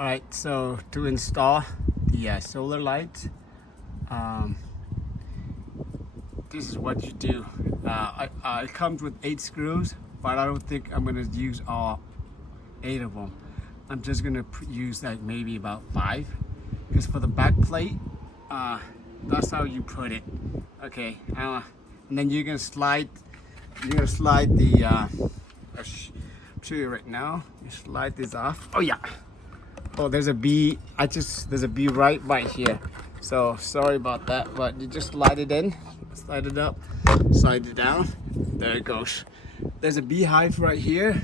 All right, so to install the solar light, this is what you do. It comes with 8 screws, but I don't think I'm gonna use all 8 of them. I'm just gonna use like maybe about 5, because for the back plate, that's how you put it. Okay, and then you're gonna slide the. I'll show you right now. You slide this off. Oh yeah. Oh, there's a bee. There's a bee right here. So sorry about that, but you just slide it in, slide it up, slide it down. There it goes. There's a beehive right here.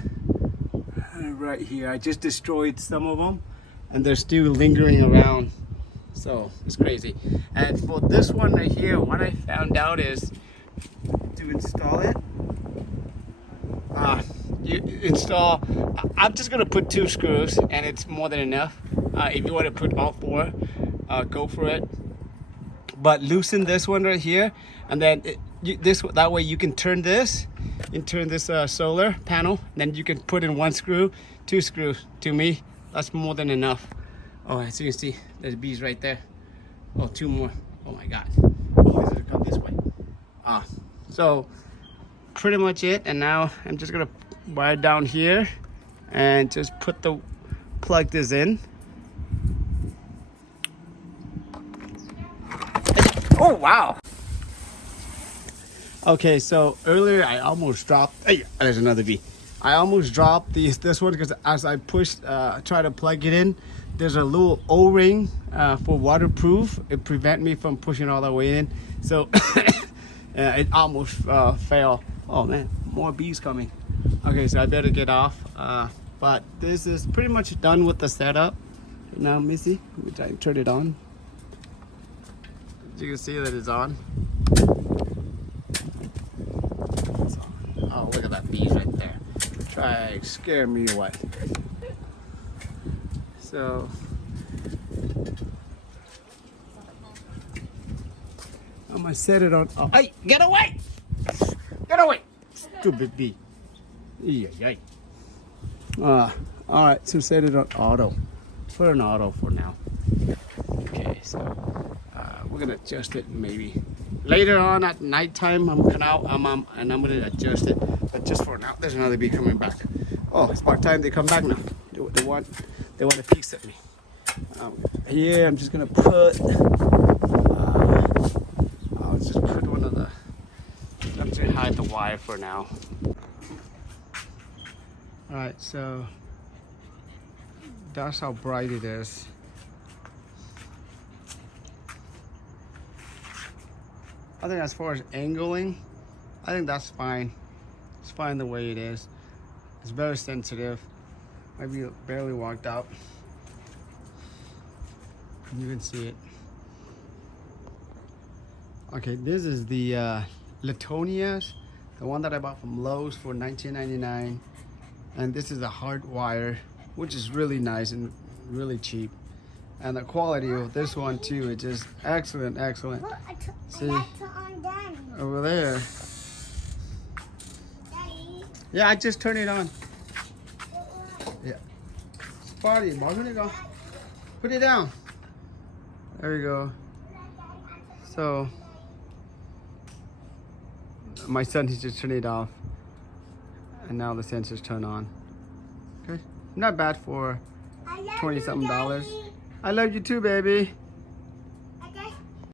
Right here. I just destroyed some of them, and they're still lingering around. So it's crazy. And for this one right here, what I found out is to install it. You install. I'm just gonna put 2 screws, and it's more than enough. If you want to put all 4, go for it. But loosen this one right here, and then that way you can turn this and turn this solar panel. Then you can put in 1 screw, 2 screws. To me, that's more than enough. Oh, as you can see, there's bees right there. Oh, 2 more. Oh my God. Oh, it's gonna come this way. So pretty much it. And now I'm just gonna wire down here and just plug this in. Oh wow. Okay, so earlier I almost dropped. Hey, there's another bee. I almost dropped this one because as I pushed, try to plug it in, there's a little O-ring for waterproof. It prevent me from pushing all the way in. So it almost fell. Oh man, more bees coming. Okay, so I better get off. But this is pretty much done with the setup. Now, Missy, let me try and turn it on. You can see that it's on. Oh, look at that bee right there. Try to scare me or what? So I'm gonna set it on. Oh, hey, get away! Get away! Stupid bee. Yay. All right, so set it on auto. Put it on auto for now. Okay, so we're gonna adjust it maybe later on at nighttime. I'm gonna adjust it. But just for now, there's another bee coming back. Oh, it's about time they come back now. They want a piece of me. Here, I'm just gonna put. I'll just put one of the. I'm just gonna hide the wire for now. All right, so that's how bright it is. I think as far as angling, I think that's fine. It's fine the way it is. It's very sensitive. Maybe it barely walked out. You can see it. Okay, this is the Latonias, the one that I bought from Lowe's for $19.99. And this is a hard wire, which is really nice and really cheap. And the quality of this one too, it's just excellent. See, over there. Yeah, I just turned it on. Yeah. Spotty, go. Put it down. There we go. So, my son, he just turned it off. And now the sensors turn on. Okay, not bad for $20-something. I love you too, baby.